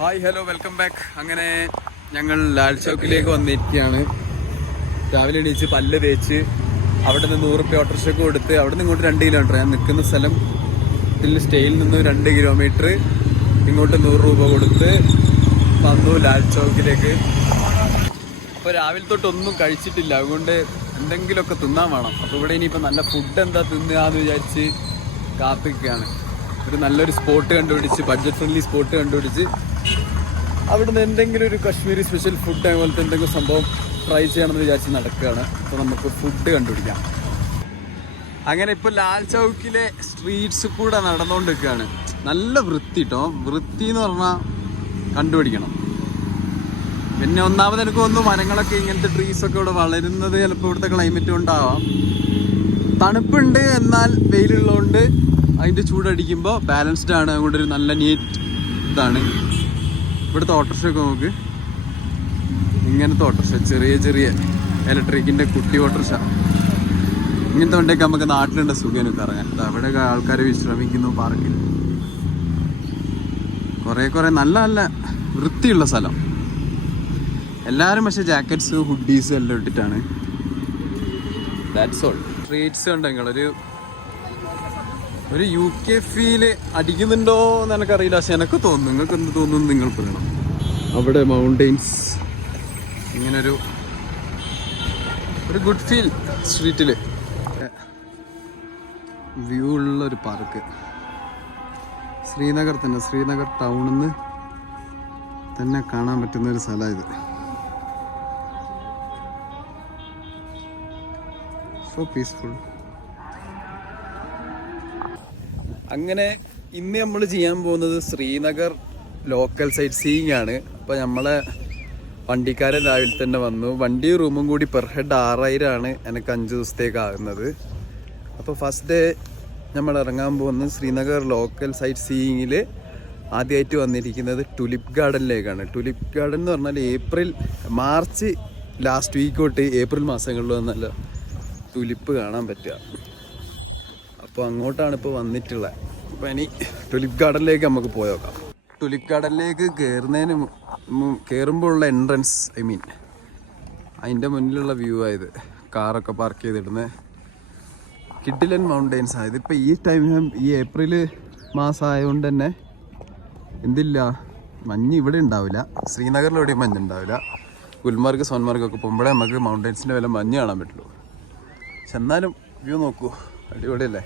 Hi hello welcome back. അങ്ങനെ ഞങ്ങൾ ലാൽ ചൗക്കിലേക്ക് വന്നിരിക്കുകയാണ്. രാവിലെ എണീച്ച് പല്ല് തേച്ച് അവിടെ നിന്ന് 100 രൂപ ഓട്ടോറിക്ഷയ്ക്ക് കൊടുത്ത് അവിടെ നിന്ന് ഇങ്ങോട്ട് 2 കിലോമീറ്റർ, ഞാൻ നിൽക്കുന്ന സ്ഥലം സ്റ്റേയിൽ നിന്ന് 2 കിലോമീറ്റർ ഇങ്ങോട്ട് 100 രൂപ കൊടുത്ത് വന്നു ലാൽ ചൗക്കിലേക്ക്. അപ്പോൾ രാവിലെ തൊട്ടൊന്നും കഴിച്ചിട്ടില്ല, അതുകൊണ്ട് എന്തെങ്കിലുമൊക്കെ തിന്നാൻ വേണം. അപ്പോൾ ഇവിടെ ഇനിയിപ്പോൾ നല്ല ഫുഡ് എന്താ തിന്നുകയെന്ന് വിചാരിച്ച് കാത്തിരിക്കുകയാണ്. ഒരു നല്ലൊരു സ്പോട്ട് കണ്ടുപിടിച്ച്, ബഡ്ജറ്റ് ഫ്രണ്ട്ലി സ്പോട്ട് കണ്ടുപിടിച്ച് അവിടുന്ന് എന്തെങ്കിലും ഒരു കാശ്മീരി സ്പെഷ്യൽ ഫുഡ് അതുപോലത്തെ എന്തെങ്കിലും സംഭവം ട്രൈ ചെയ്യണമെന്ന് വിചാരിച്ച് നടക്കുകയാണ്. അപ്പോൾ നമുക്ക് ഫുഡ് കണ്ടുപിടിക്കാം. അങ്ങനെ ഇപ്പോൾ ലാൽ ചൗക്കിലെ സ്ട്രീറ്റ്സ് കൂടെ നടന്നുകൊണ്ടിരിക്കുകയാണ്. നല്ല വൃത്തി കേട്ടോ, വൃത്തി എന്ന് പറഞ്ഞാൽ കണ്ടുപിടിക്കണം. പിന്നെ ഒന്നാമത് എനിക്ക് തോന്നുന്നു മരങ്ങളൊക്കെ ഇങ്ങനത്തെ ട്രീസൊക്കെ ഇവിടെ വളരുന്നത് ചിലപ്പോൾ ഇവിടുത്തെ ക്ലൈമറ്റ് കൊണ്ടാവാം. തണുപ്പുണ്ട്, എന്നാൽ വെയിലുള്ളതുകൊണ്ട് അതിൻ്റെ ചൂടടിക്കുമ്പോൾ ബാലൻസ്ഡ് ആണ്. അതുകൊണ്ട് ഒരു നല്ല നീറ്റ് ഇതാണ്. ഇവിടുത്തെ ഓട്ടോറിക്ഷയൊക്കെ നോക്ക്, ഇങ്ങനത്തെ ഓട്ടോറിക്ഷ, ചെറിയ ചെറിയ ഇലക്ട്രിക്കിൻ്റെ കുട്ടി ഓട്ടോറിക്ഷ. ഇങ്ങനത്തെ വണ്ടിയൊക്കെ നമുക്ക് നാട്ടിലുണ്ട് സുഖം ഇറങ്ങാൻ. അവിടെയൊക്കെ ആൾക്കാർ വിശ്രമിക്കുന്നു പാർക്കിൽ. കുറേ നല്ല നല്ല വൃത്തിയുള്ള സ്ഥലം. എല്ലാവരും പക്ഷേ ജാക്കറ്റ്സ് ഹുഡീസ് എല്ലാം ഇട്ടിട്ടാണ്. That's all. സ്ട്രീറ്റ്സ് ഉണ്ട് ഒരു UK ഫീല് അടിക്കുന്നുണ്ടോ എന്ന് എനിക്കറിയില്ല, പക്ഷെ എനിക്ക് തോന്നുന്നു. നിങ്ങൾക്ക് എന്ത് തോന്നുന്നു നിങ്ങൾ പറയണം. അവിടെ മൗണ്ടെയിൻസ്, ഇങ്ങനൊരു ഗുഡ് ഫീൽ സ്ട്രീറ്റിൽ. വ്യൂ ഉള്ളൊരു പാർക്ക്. ശ്രീനഗർ തന്നെ, ശ്രീനഗർ ടൗണിൽ നിന്ന് തന്നെ കാണാൻ പറ്റുന്നൊരു സ്ഥലമാണ് ഇത്. So peaceful. അങ്ങനെ ഇന്ന് നമ്മൾ ചെയ്യാൻ പോകുന്നത് ശ്രീനഗർ ലോക്കൽ സൈറ്റ് സീയിങ് ആണ്. അപ്പോൾ നമ്മളെ വണ്ടിക്കാരൻ രാവിലെ തന്നെ വന്നു. വണ്ടി റൂമും കൂടി പെർ ഹെഡ് 6000 ആണ് എനിക്ക് 5 ദിവസത്തേക്ക് ആകുന്നത്. അപ്പോൾ ഫസ്റ്റ് ഡേ നമ്മൾ ഇറങ്ങാൻ പോകുന്നത് ശ്രീനഗർ ലോക്കൽ സൈറ്റ് സീയിങ്ങിൽ ആദ്യമായിട്ട് വന്നിരിക്കുന്നത് ടുലിപ്പ് ഗാർഡനിലേക്കാണ്. ടുലിപ്പ് ഗാർഡൻ എന്ന് പറഞ്ഞാൽ മാർച്ച് ലാസ്റ്റ് വീക്ക് തൊട്ട് ഏപ്രിൽ മാസങ്ങളിൽ വന്നല്ല ടുലിപ്പ് കാണാൻ പറ്റുക. അപ്പോൾ അങ്ങോട്ടാണ് ഇപ്പോൾ വന്നിട്ടുള്ളത്. അപ്പോൾ ഇനി ടുലിപ്പ് ഗാർഡനിലേക്ക് നമുക്ക് പോയി നോക്കാം. ടുലിപ്പ് ഗാർഡനിലേക്ക് കയറുമ്പോൾ ഉള്ള എൻട്രൻസ്, അതിൻ്റെ മുന്നിലുള്ള വ്യൂ ആയത്. കാറൊക്കെ പാർക്ക് ചെയ്തിടുന്നത് കിഡിലൻ മൗണ്ടെയിൻസ് ആയത്. ഇപ്പോൾ ഈ ഏപ്രിൽ മാസം ആയതുകൊണ്ട് തന്നെ എന്തില്ല, മഞ്ഞ് ഇവിടെ ഉണ്ടാവില്ല. ശ്രീനഗറിലെവിടെയും മഞ്ഞുണ്ടാവില്ല. ഗുൽമാർഗ് സോൻമാർഗൊക്കെ പോകുമ്പോഴേ നമുക്ക് മൗണ്ടെയിൻസിൻ്റെ വില മഞ്ഞ് കാണാൻ പറ്റുള്ളൂ. പക്ഷെ എന്നാലും വ്യൂ നോക്കൂ, അടിപൊളിയല്ലേ.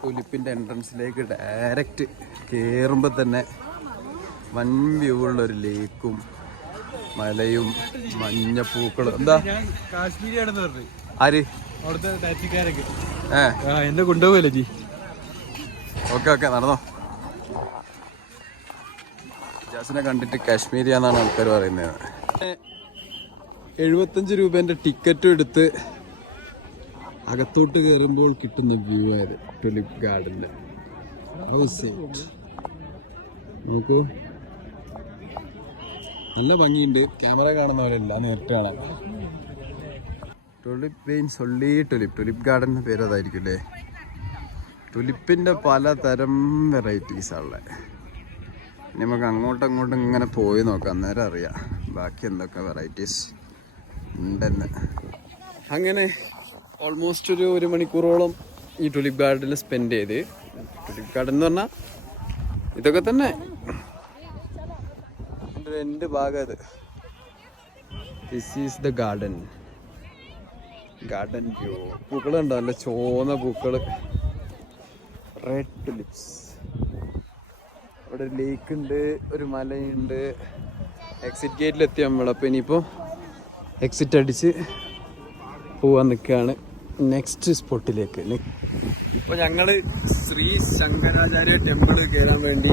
ടുലിപ്പിൻ്റെ എൻട്രൻസിലേക്ക് ഡയറക്റ്റ് കയറുമ്പോൾ തന്നെ വൻ വ്യൂ ഉള്ളൊരു ലേക്കും മലയും മഞ്ഞപ്പൂക്കളും. എന്താ കാശ്മീരിയാണെന്ന് പറഞ്ഞു ആര് അവിടുത്തെ ടാക്സിക്കാരൊക്കെ എന്നെ കൊണ്ടുപോകല്ലേ ജി. ഓക്കെ നടന്നോ. ജാസിനെ കണ്ടിട്ട് കാശ്മീരിയാന്നാണ് ആൾക്കാർ പറയുന്നത്. 75 രൂപേൻ്റെ ടിക്കറ്റും എടുത്ത് അകത്തോട്ട് കയറുമ്പോൾ കിട്ടുന്ന വ്യൂ ആയത് ടുലിപ്പ് ഗാർഡൻ്റെ. നോക്കൂ, നല്ല ഭംഗിയുണ്ട്. ക്യാമറ കാണുന്ന പോലെ ഇല്ല, നേരിട്ട് കാണാൻ. Tulip veins only tulip garden പേര് അതായിരിക്കും അല്ലേ. ടുലിപ്പിൻ്റെ പലതരം വെറൈറ്റീസാണുള്ളത്. നമുക്ക് അങ്ങോട്ടും ഇങ്ങനെ പോയി നോക്കാം, അന്നേരം അറിയാം ബാക്കി എന്തൊക്കെ വെറൈറ്റീസ് ഉണ്ടെന്ന്. അങ്ങനെ ഓൾമോസ്റ്റ് ഒരു 1 മണിക്കൂറോളം ഈ ടുലിപ്പ് ഗാർഡനിൽ സ്പെൻഡ് ചെയ്ത്. ടുലിപ്പ് ഗാർഡൻ എന്ന് പറഞ്ഞാൽ ഇതൊക്കെ തന്നെ എൻ്റെ ഭാഗം. ഇത് this is the garden view. പൂക്കൾ ഉണ്ടോ, നല്ല ചുവന്ന പൂക്കൾ, റെഡ് ടുലിപ്സ്. അവിടെ ഒരു ലേക്ക് ഉണ്ട്, ഒരു മലയുണ്ട്. എക്സിറ്റ് ഗേറ്റിലെത്തി നമ്മൾ. അപ്പോൾ ഇനിയിപ്പോൾ എക്സിറ്റ് അടിച്ച് പോവാൻ നിൽക്കുകയാണ് നെക്സ്റ്റ് സ്പോട്ടിലേക്ക്. ഇപ്പോൾ ഞങ്ങൾ ശ്രീ ശങ്കരാചാര്യ ടെമ്പിൾ കയറാൻ വേണ്ടി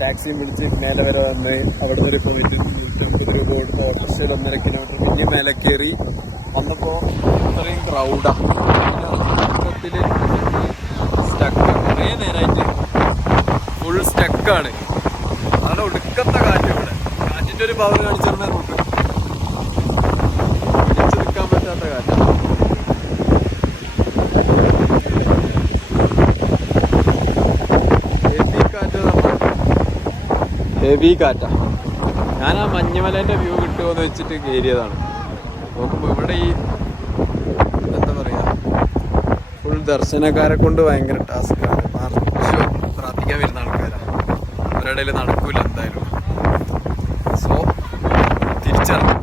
ടാക്സിയും വിളിച്ച് മേലെ വരെ വന്ന് അവിടെ നിന്ന് പോയിട്ട് 150 രൂപ കൊടുത്ത് ഓട്ടോറിക്ഷയിൽ 1.5 കിലോമീറ്റർ വലിയ മേലെ കയറി വന്നപ്പോൾ ഇത്രയും ക്രൗഡാണ്. മൊത്തത്തിൽ സ്റ്റക്കാണ്, കുറേ നേരമായിട്ട് ഫുൾ സ്റ്റക്കാണ്. നല്ല ഒടുക്കത്തെ കാറ്റ്. ഇവിടെ കാറ്റിൻ്റെ ഒരു പവർ കാണിച്ചിരുന്ന നോക്ക്, പിടിച്ചു നിൽക്കാൻ പറ്റാത്ത കാറ്റാണ്. ഹെവി കാറ്റാ. ഞാൻ ആ മഞ്ഞുമലേൻ്റെ വ്യൂ കിട്ടുമോ എന്ന് വെച്ചിട്ട് കയറിയതാണ്. നോക്കുമ്പോൾ ഇവിടെ ഈ എന്താ പറയുക, ഫുൾ ദർശനക്കാരെ കൊണ്ട് ഭയങ്കര ടാസ്ക്കാണ്. പ്രാർത്ഥിക്കാൻ വരുന്ന ആൾക്കാരാണ്. അവരുടെ ഇടയിൽ നടക്കൂല എന്തായാലും. സോ തിരിച്ചറിഞ്ഞു.